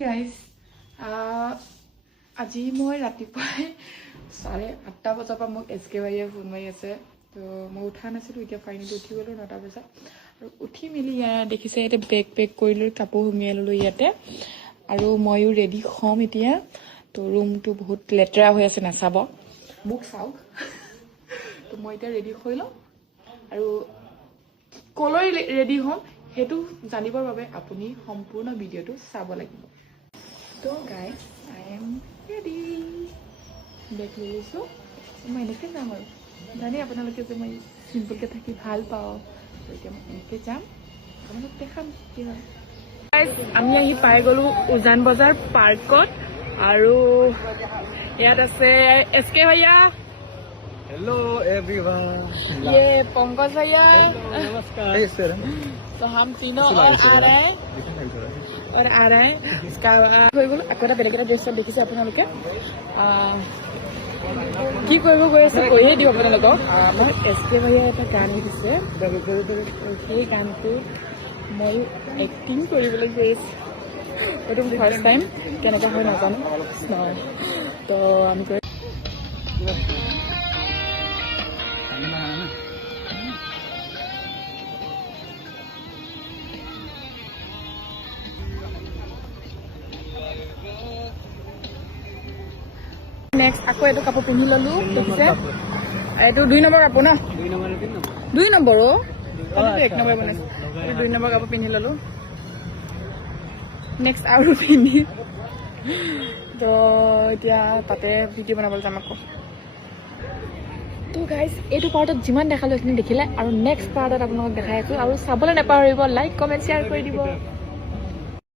Guys আজি মই ৰাতিপুৱাই 8:30 বজাৰ পৰা মোক SK ভাইয়ে ফোন মাৰি আছে। তো মই উঠা নাছিলোঁ, এতিয়া ফাইনেলি উঠি গ'লোঁ 9টা বজাত। আৰু উঠি মেলি দেখিছে ইয়াতে বেগ পেক কৰিলোঁ, কাপোৰ সুমিয়াই ল'লোঁ ইয়াতে। আৰু ময়ো ৰেডি হ'ম এতিয়া। তো ৰুমটো বহুত লেতেৰা হৈ আছে, নাচাব, মোক চাওক। তো মই এতিয়া ৰেডি হৈ লওঁ আৰু ক'লৈ ৰেডি হ'ম সেইটো জানিবৰ বাবে আপুনি সম্পূৰ্ণ ভিডিঅ'টো চাব লাগিব। তো গাইজ আই এম ৰেডি। বেগ লৈ লৈছোঁ, মই এনেকৈ যাম আৰু জানে আপোনালোকে যে মই চিম্পলকৈ থাকি ভাল পাওঁ। তো এতিয়া মই এনেকৈ যাম, আপোনালোক দেখাম কি হয়। গাইজ আমি আহি পাই গ'লোঁ উজান বজাৰ পাৰ্কত। আৰু ইয়াত আছে SK ভাইয়া, हेलो एवरीवन, ये पंकज भैया, नमस्कार। तो हम तीनों और आ रहे हैं इसका হৈ গ'ল। আকৌ এটা বেলেগ এটা ড্ৰেছ দেখিছে আপোনালোকে। কি কৰিব গৈ আছে কৈয়ে দিওঁ আপোনালোকক। আমাক SK ভাইয়া এটা গান দিছে, সেই গানটো মই এক্টিং কৰিবলৈ গৈ আছোঁ। এইটো ফাৰ্ষ্ট টাইম, কেনেকুৱা হয় নাজানো নহয়। তো আমি কৰি নেক্সট আকৌ এইটো কাপোৰ পিন্ধি ল'লোঁ। দেখিছে এইটো 2 নম্বৰ কাপোৰ ন, 2 নম্বৰ 1 নম্বৰ বনাইছোঁ। 2 নম্বৰ কাপোৰ পিন্ধি ল'লোঁ। নেক্সট আৰু পিন্ধি তো এতিয়া তাতে ভিডিঅ' বনাবলৈ যাম আকৌ। তো গাইজ এইটো পাৰ্টত যিমান দেখালোঁ সেইখিনি দেখিলে, আৰু নেক্সট পাৰ্টত আপোনালোকক দেখাই আছোঁ। আৰু চাবলৈ নাপাহৰিব, লাইক কমেণ্ট শ্বেয়াৰ কৰি দিব।